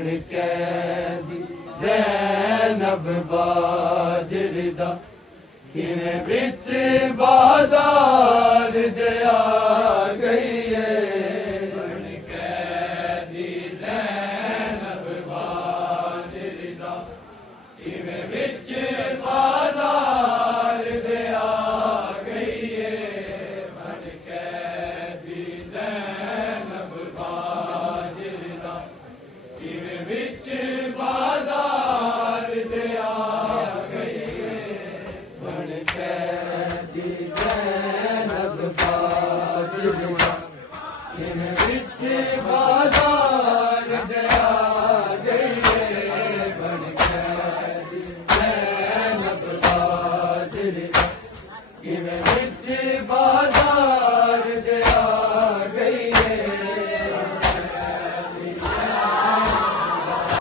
बन कैदी ज़ैनब बाजरी दा किवें बिच बाजार दे आ गई है बन कैदी ज़ैनब बाजरी दा किवें बिच बाजार दे आ गई है बन कैदी ज़ैनब बाजरी दा किवें बिच बाजार दे आ गई है बन कैदी